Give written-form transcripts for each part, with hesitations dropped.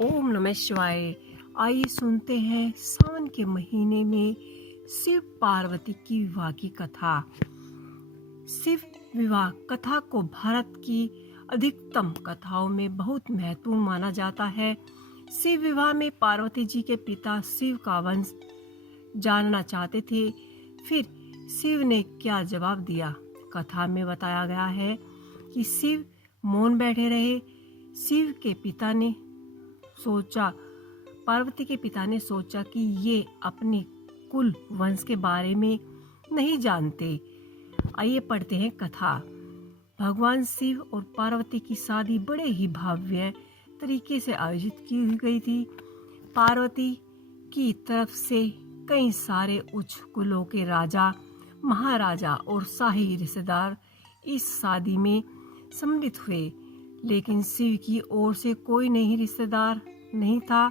ओम नमः शिवाय। आइए सुनते हैं सावन के महीने में शिव पार्वती की विवाह की कथा। शिव विवाह कथा को भारत की अधिकतम कथाओं में बहुत महत्वपूर्ण माना जाता है। शिव विवाह में पार्वती जी के पिता शिव का वंश जानना चाहते थे। फिर शिव ने क्या जवाब दिया? कथा में बताया गया है कि शिव मौन बैठे रहे। शिव के पिता ने सोचा पार्वती के पिता ने सोचा कि ये अपने कुल वंश के बारे में नहीं जानते। आइए पढ़ते हैं कथा। भगवान शिव और पार्वती की शादी बड़े ही भव्य तरीके से आयोजित की गई थी। पार्वती की तरफ से कई सारे उच्च कुलों के राजा, महाराजा और शाही रिश्तेदार इस शादी में सम्मिलित हुए, लेकिन शिव की ओर से कोई नहीं रिश्तेदार नहीं था,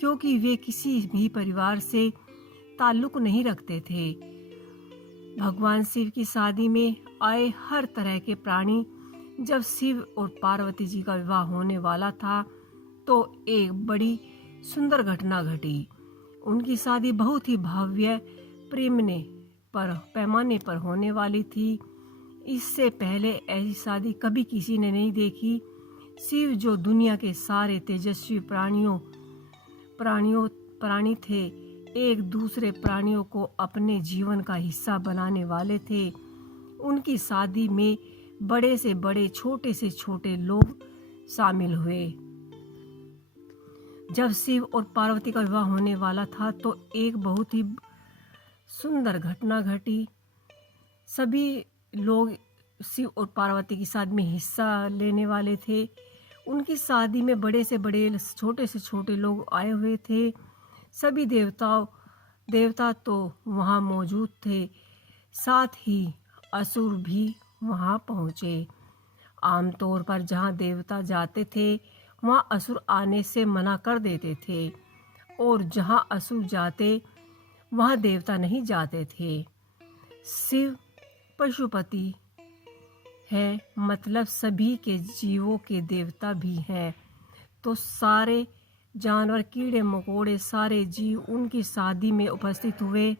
क्योंकि वे किसी भी परिवार से ताल्लुक नहीं रखते थे। भगवान शिव की शादी में आए हर तरह के प्राणी। जब शिव और पार्वती जी का विवाह होने वाला था तो एक बड़ी सुंदर घटना घटी। उनकी शादी बहुत ही भव्य पैमाने पर होने वाली थी। इससे पहले ऐसी शादी कभी किसी ने नहीं देखी। शिव जो दुनिया के सारे तेजस्वी प्राणी थे, एक दूसरे प्राणियों को अपने जीवन का हिस्सा बनाने वाले थे। उनकी शादी में बड़े से बड़े, छोटे से छोटे लोग शामिल हुए। जब शिव और पार्वती का विवाह होने वाला था तो एक बहुत ही सुंदर घटना घटी। सभी लोग शिव और पार्वती की शादी में हिस्सा लेने वाले थे। उनकी शादी में बड़े से बड़े, छोटे से छोटे लोग आए हुए थे। सभी देवता तो वहाँ मौजूद थे, साथ ही असुर भी वहाँ पहुँचे। आमतौर पर जहाँ देवता जाते थे वहाँ असुर आने से मना कर देते थे, और जहाँ असुर जाते वहाँ देवता नहीं जाते थे। शिव पशुपति है, मतलब सभी के जीवों के देवता भी हैं। तो सारे जानवर, कीड़े मकोड़े, सारे जीव उनकी शादी में उपस्थित हुए।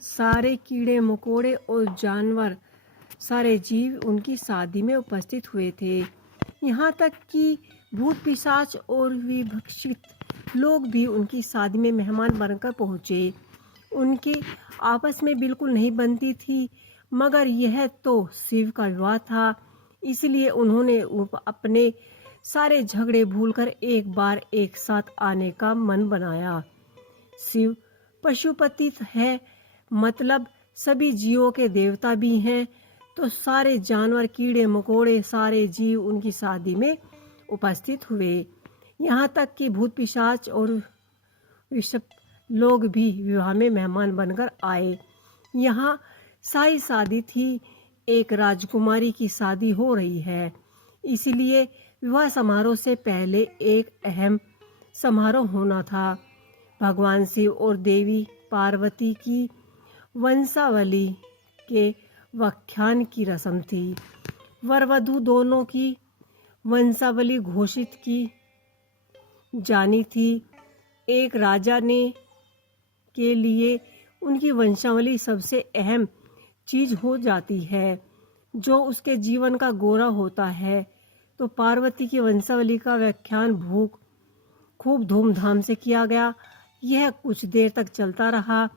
सारे कीड़े मकोड़े और जानवर, सारे जीव उनकी शादी में उपस्थित हुए थे। यहाँ तक कि भूत पिशाच और विभक्षित लोग भी उनकी शादी में मेहमान बनकर पहुँचे। उनके आपस में बिल्कुल नहीं बनती थी, मगर यह तो शिव का विवाह था, इसलिए उन्होंने अपने सारे झगड़े भूलकर एक बार एक साथ आने का मन बनाया। शिव पशुपति है, मतलब सभी जीवों के देवता भी हैं। तो सारे जानवर, कीड़े मकोड़े, सारे जीव उनकी शादी में उपस्थित हुए। यहाँ तक कि भूत पिशाच और विषप लोग भी विवाह में मेहमान बनकर आए। यहाँ शाही शादी थी, एक राजकुमारी की शादी हो रही है, इसलिए विवाह समारोह से पहले एक अहम समारोह होना था। भगवान शिव और देवी पार्वती की वंशावली के व्याख्यान की रस्म थी। वर वधू दोनों की वंशावली घोषित की जानी थी। एक राजा के लिए उनकी वंशावली सबसे अहम चीज हो जाती है, जो उसके जीवन का गौरव होता है। तो पार्वती की वंशावली का व्याख्यान खूब धूमधाम से किया गया। यह कुछ देर तक चलता रहा।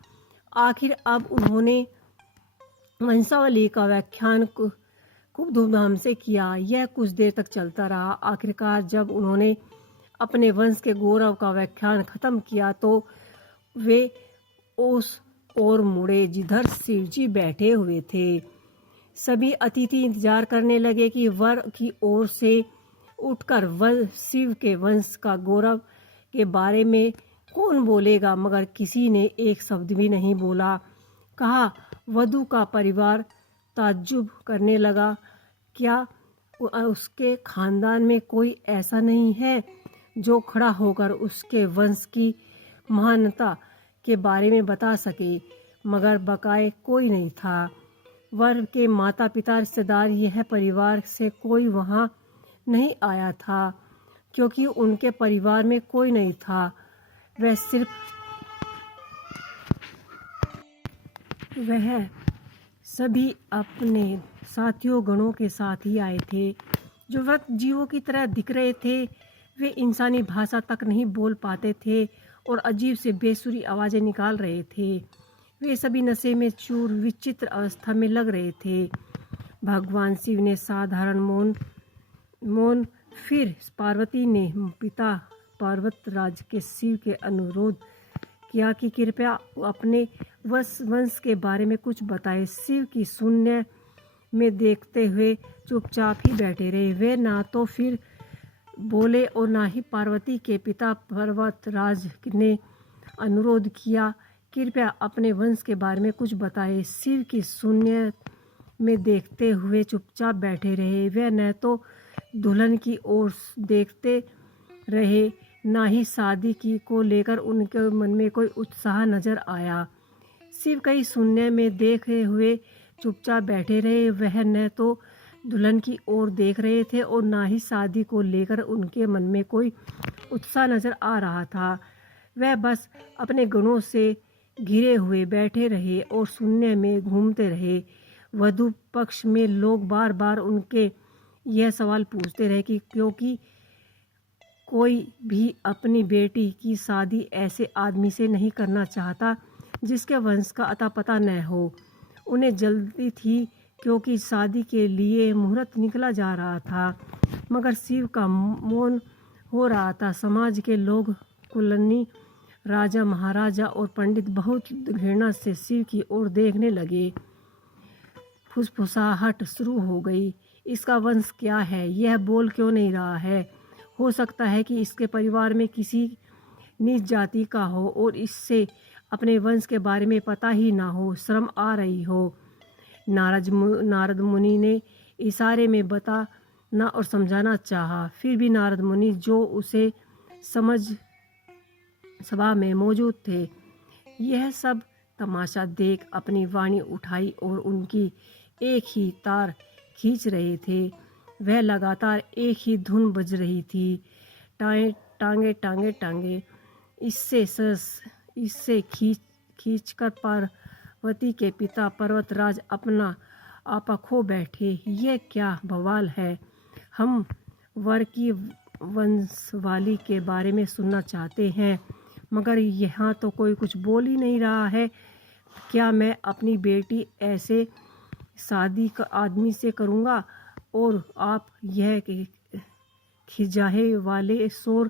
आखिर अब उन्होंने वंशावली का व्याख्यान खूब धूमधाम से किया। यह कुछ देर तक चलता रहा। आखिरकार जब उन्होंने अपने वंश के गौरव का व्याख्यान खत्म किया तो वे उस ओर मुड़े जिधर शिवजी बैठे हुए थे। सभी अतिथि इंतजार करने लगे कि वर की ओर से उठकर शिव के वंश का गौरव के बारे में कौन बोलेगा, मगर किसी ने एक शब्द भी नहीं बोला। कहा, वधू का परिवार ताज्जुब करने लगा, क्या उसके खानदान में कोई ऐसा नहीं है जो खड़ा होकर उसके वंश की महानता के बारे में बता सके? मगर बकाए कोई नहीं था। वर के माता पिता, रिश्तेदार, यह परिवार से कोई वहाँ नहीं आया था, क्योंकि उनके परिवार में कोई नहीं था। वह सभी अपने साथियों गणों के साथ ही आए थे, जो व्रत जीवों की तरह दिख रहे थे। वे इंसानी भाषा तक नहीं बोल पाते थे और अजीब से बेसुरी आवाज़ें निकाल रहे थे। वे सभी नशे में चूर विचित्र अवस्था में लग रहे थे। भगवान शिव ने साधारण मौन फिर पार्वती ने पिता पर्वतराज के शिव के अनुरोध किया कि कृपया अपने वंश के बारे में कुछ बताएं। शिव की शून्य में देखते हुए चुपचाप ही बैठे रहे। वे ना तो फिर बोले और ना ही पार्वती के पिता पर्वतराज ने अनुरोध किया, कृपया अपने वंश के बारे में कुछ बताएं। शिव की शून्य में देखते हुए चुपचाप बैठे रहे। वे न तो दुल्हन की ओर देखते रहे, ना ही शादी की को लेकर उनके मन में कोई उत्साह नजर आया। शिव कई शून्य में देखे हुए चुपचाप बैठे रहे। वह न तो दुल्हन की ओर देख रहे थे और ना ही शादी को लेकर उनके मन में कोई उत्साह नजर आ रहा था। वह बस अपने गुणों से घिरे हुए बैठे रहे और शून्य में घूमते रहे। वधू पक्ष में लोग बार बार उनके यह सवाल पूछते रहे कि क्योंकि कोई भी अपनी बेटी की शादी ऐसे आदमी से नहीं करना चाहता जिसके वंश का अता पता न हो। उन्हें जल्दी थी, क्योंकि शादी के लिए मुहूर्त निकला जा रहा था, मगर शिव का मौन हो रहा था। समाज के लोग, कुलनी, राजा महाराजा और पंडित बहुत घृणा से शिव की ओर देखने लगे। फुसफुसाहट शुरू हो गई। इसका वंश क्या है? यह बोल क्यों नहीं रहा है? हो सकता है कि इसके परिवार में किसी नीच जाति का हो और इससे अपने वंश के बारे में पता ही ना हो। शर्म आ रही हो। नारद मुनि ने इशारे में बताना और समझाना चाहा, फिर भी नारद मुनि जो उसे समझ सभा में मौजूद थे, यह सब तमाशा देख अपनी वाणी उठाई और उनकी एक ही तार खींच रहे थे। वह लगातार एक ही धुन बज रही थी, टांगे टांगे टांगे। इससे खींचकर पार्वती के पिता पर्वतराज अपना आपा खो बैठे। यह क्या बवाल है? हम वर की वंशवाली के बारे में सुनना चाहते हैं, मगर यहाँ तो कोई कुछ बोल ही नहीं रहा है। क्या मैं अपनी बेटी ऐसे शादी का आदमी से करूँगा और आप यह खिजाहे वाले शोर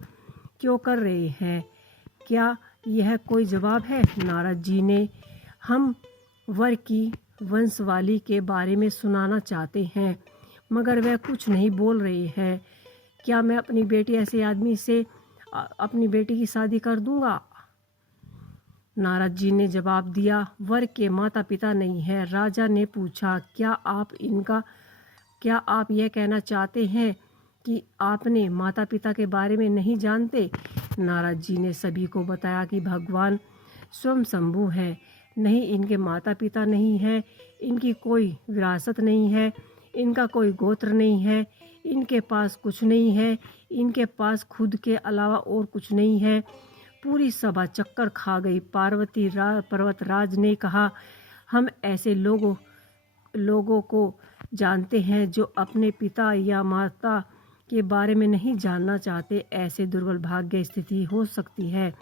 क्यों कर रहे हैं? क्या यह कोई जवाब है? नारद जी ने हम वर की वंशवाली के बारे में सुनाना चाहते हैं, मगर वह कुछ नहीं बोल रहे हैं। क्या मैं अपनी बेटी ऐसे आदमी से अपनी बेटी की शादी कर दूंगा? नारद जी ने जवाब दिया, वर के माता पिता नहीं है। राजा ने पूछा, क्या आप यह कहना चाहते हैं कि आपने माता पिता के बारे में नहीं जानते? नारद जी ने सभी को बताया कि भगवान स्वयं शंभु है। नहीं इनके माता पिता नहीं है, इनकी कोई विरासत नहीं है, इनका कोई गोत्र नहीं है, इनके पास कुछ नहीं है, इनके पास खुद के अलावा और कुछ नहीं है। पूरी सभा चक्कर खा गई। पर्वतराज ने कहा, हम ऐसे लोगों को जानते हैं जो अपने पिता या माता के बारे में नहीं जानना चाहते। ऐसे दुर्बल भाग्य स्थिति हो सकती है,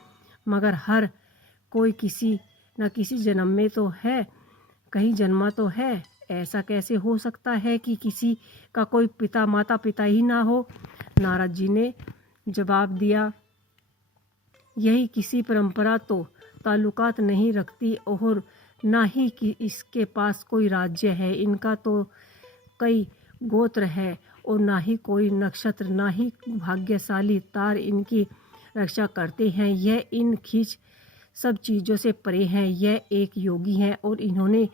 मगर हर कोई किसी न किसी जन्म में तो है, कहीं जन्मा तो है। ऐसा कैसे हो सकता है कि किसी का कोई माता पिता ही ना हो? नारद जी ने जवाब दिया, यही किसी परंपरा तो ताल्लुकात नहीं रखती और ना ही कि इसके पास कोई राज्य है। इनका तो कई गोत्र है और ना ही कोई नक्षत्र, ना ही भाग्यशाली तार इनकी रक्षा करते हैं। यह इन खींच सब चीज़ों से परे हैं। यह एक योगी हैं और इन्होंने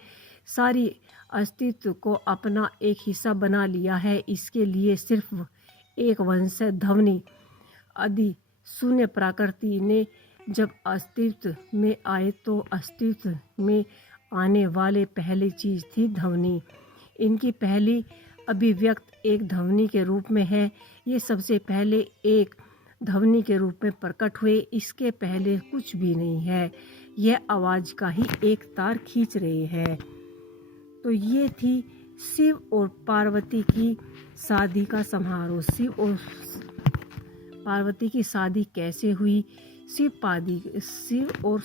सारी अस्तित्व को अपना एक हिस्सा बना लिया है। इसके लिए सिर्फ एक वंश है, ध्वनि। आदि शून्य प्रकृति ने जब अस्तित्व में आए तो अस्तित्व में आने वाले पहली चीज़ थी ध्वनि। इनकी पहली अभिव्यक्त एक ध्वनि के रूप में है। ये सबसे पहले एक ध्वनि के रूप में प्रकट हुए, इसके पहले कुछ भी नहीं है। यह आवाज़ का ही एक तार खींच रहे हैं। तो ये थी शिव और पार्वती की शादी का समारोह। शिव और पार्वती की शादी कैसे हुई, शिव और